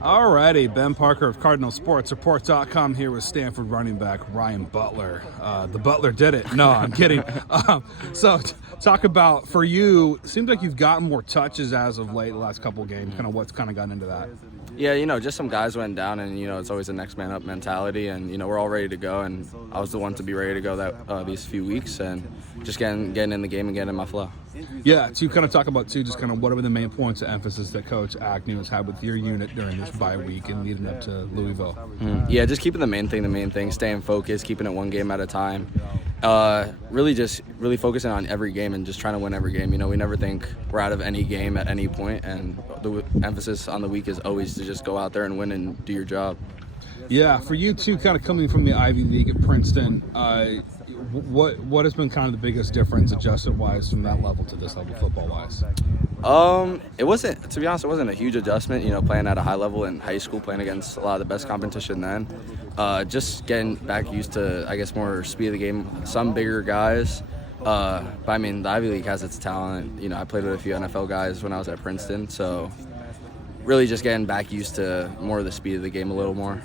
Alrighty, Ben Parker of CardinalSportsReport.com here with Stanford running back Ryan Butler. The Butler did it. No, I'm kidding. Talk about, for you, it seems like you've gotten more touches as of late, the last couple of games. Kind of what's kind of gotten into that? Yeah, just some guys went down, and, it's always a next man up mentality, and, we're all ready to go, and I was the one to be ready to go these few weeks, and just getting in the game and getting in my flow. Yeah, to kind of talk about, too, just kind of what are the main points of emphasis that Coach Agnew has had with your unit during this bye week and leading up to Louisville? Yeah, just keeping the main thing, staying focused, keeping it one game at a time. Really focusing on every game and just trying to win every game. We never think we're out of any game at any point, and the emphasis on the week is always to just go out there and win and do your job. Yeah, for you too, kind of coming from the Ivy League at Princeton, what has been kind of the biggest difference adjustment-wise from that level to this level football-wise? It wasn't, to be honest, it wasn't a huge adjustment, playing at a high level in high school, playing against a lot of the best competition then. Just getting back used to, I guess, more speed of the game, some bigger guys. But I mean, the Ivy League has its talent. I played with a few NFL guys when I was at Princeton, so really just getting back used to more of the speed of the game a little more.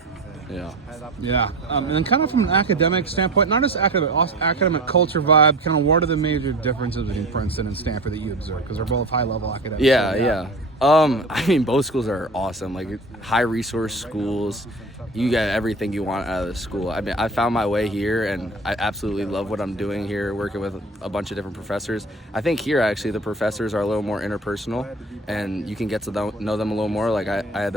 Yeah. And then kind of from an academic standpoint, not just academic culture vibe, kind of what are the major differences between Princeton and Stanford that you observe? Because they're both high-level academics. Yeah. I mean, both schools are awesome, like high-resource schools. You get everything you want out of the school. I mean, I found my way here, and I absolutely love what I'm doing here, working with a bunch of different professors. I think here, actually, the professors are a little more interpersonal, and you can get to know them a little more. Like, I had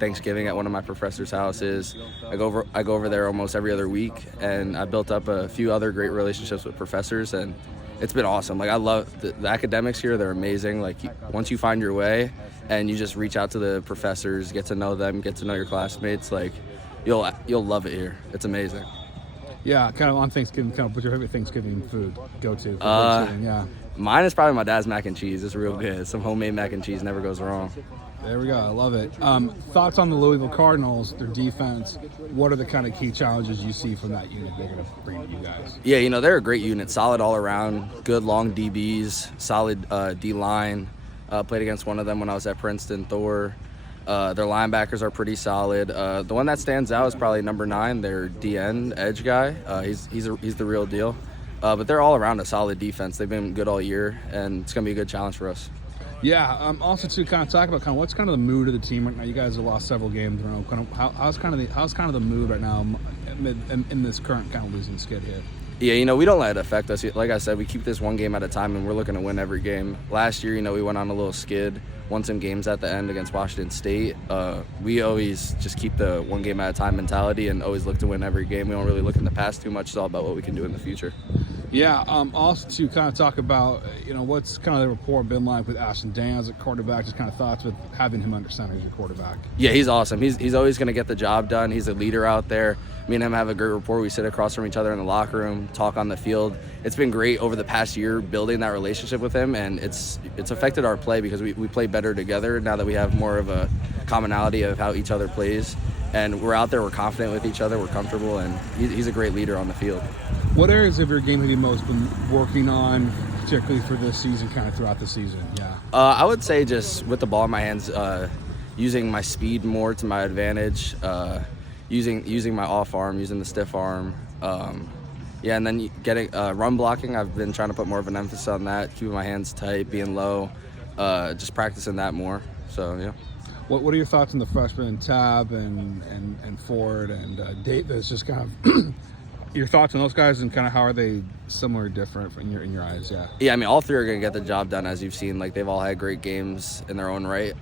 Thanksgiving at one of my professors' houses. I go over there almost every other week, and I built up a few other great relationships with professors, and it's been awesome. Like, I love the academics here. They're amazing. Like, once you find your way and you just reach out to the professors, get to know them, get to know your classmates, like, you'll love it here. It's amazing. Yeah, kind of on Thanksgiving, kind of what's your favorite Thanksgiving food go-to? Yeah. Mine is probably my dad's mac and cheese. It's real good. Some homemade mac and cheese never goes wrong. There we go. I love it. Thoughts on the Louisville Cardinals, their defense? What are the kind of key challenges you see from that unit they're going to bring to you guys? Yeah, they're a great unit. Solid all around. Good long DBs. Solid D-line. Played against one of them when I was at Princeton, Thor. Their linebackers are pretty solid. The one that stands out is probably number 9, their DN edge guy. He's the real deal. But they're all around a solid defense. They've been good all year, and it's going to be a good challenge for us. Yeah. Also to kind of talk about kind of what's kind of the mood of the team right now. You guys have lost several games in a row. Kind of how's kind of the mood right now in this current kind of losing skid here? Yeah, we don't let it affect us. Like I said, we keep this one game at a time, and we're looking to win every game. Last year, we went on a little skid, won some games at the end against Washington State. We always just keep the one game at a time mentality and always look to win every game. We don't really look in the past too much. It's all about what we can do in the future. Yeah, also to kind of talk about, what's kind of the rapport been like with Ashton Daniels at quarterback, just kind of thoughts with having him under center as your quarterback. Yeah, he's awesome. He's always going to get the job done. He's a leader out there. Me and him have a great rapport. We sit across from each other in the locker room, talk on the field. It's been great over the past year building that relationship with him, and it's affected our play because we play better together now that we have more of a commonality of how each other plays. And we're out there, we're confident with each other, we're comfortable, and he's a great leader on the field. What areas of your game have you most been working on, particularly for this season, kind of throughout the season? Yeah. I would say just with the ball in my hands, using my speed more to my advantage, using my off arm, using the stiff arm. And then getting run blocking. I've been trying to put more of an emphasis on that, keeping my hands tight, being low, just practicing that more. So, yeah. What are your thoughts on the freshmen, Tab and Ford and Davis? Just kind of your thoughts on those guys and kind of how are they similar or different in your eyes? Yeah. Yeah, I mean, all three are going to get the job done, as you've seen. Like, they've all had great games in their own right.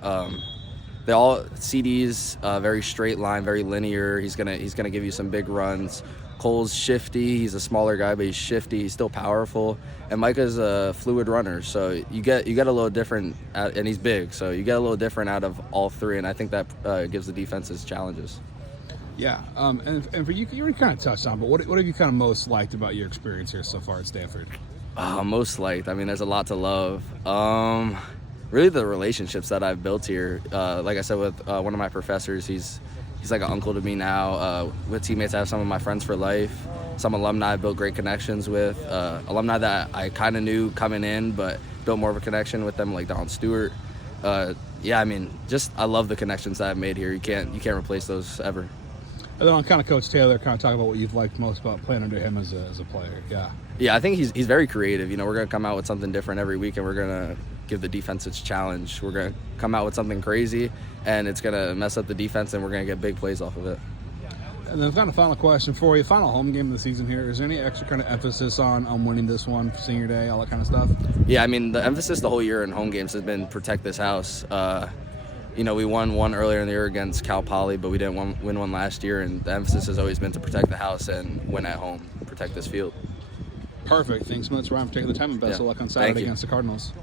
They all CDs, very straight line, very linear. He's gonna give you some big runs. Cole's shifty. He's a smaller guy, but he's shifty. He's still powerful. And Micah's a fluid runner, so you get a little different, and he's big, so you get a little different out of all three, and I think that gives the defenses challenges. Yeah, and for you, you already kind of touched on, but what have you kind of most liked about your experience here so far at Stanford? Most liked. I mean, there's a lot to love. Really, the relationships that I've built here. Like I said, with one of my professors, he's like an uncle to me now. With teammates, I have some of my friends for life. Some alumni I built great connections with. Alumni that I kind of knew coming in, but built more of a connection with them, like Don Stewart. Yeah, I mean, just I love the connections that I've made here. You can't replace those ever. And then on kind of Coach Taylor, kind of talk about what you've liked most about playing under him as a player. Yeah. Yeah, I think he's very creative. You know, we're going to come out with something different every week, and we're going to give the defense its challenge. We're going to come out with something crazy, and it's going to mess up the defense, and we're going to get big plays off of it. And then kind of final question for you. Final home game of the season here. Is there any extra kind of emphasis on winning this one for senior day, all that kind of stuff? Yeah, I mean, the emphasis the whole year in home games has been protect this house. You know, we won one earlier in the year against Cal Poly, but we didn't win one last year, and the emphasis has always been to protect the house and win at home, protect this field. Perfect. Thanks so much, Ryan, for taking the time, and best of luck on Saturday against the Cardinals.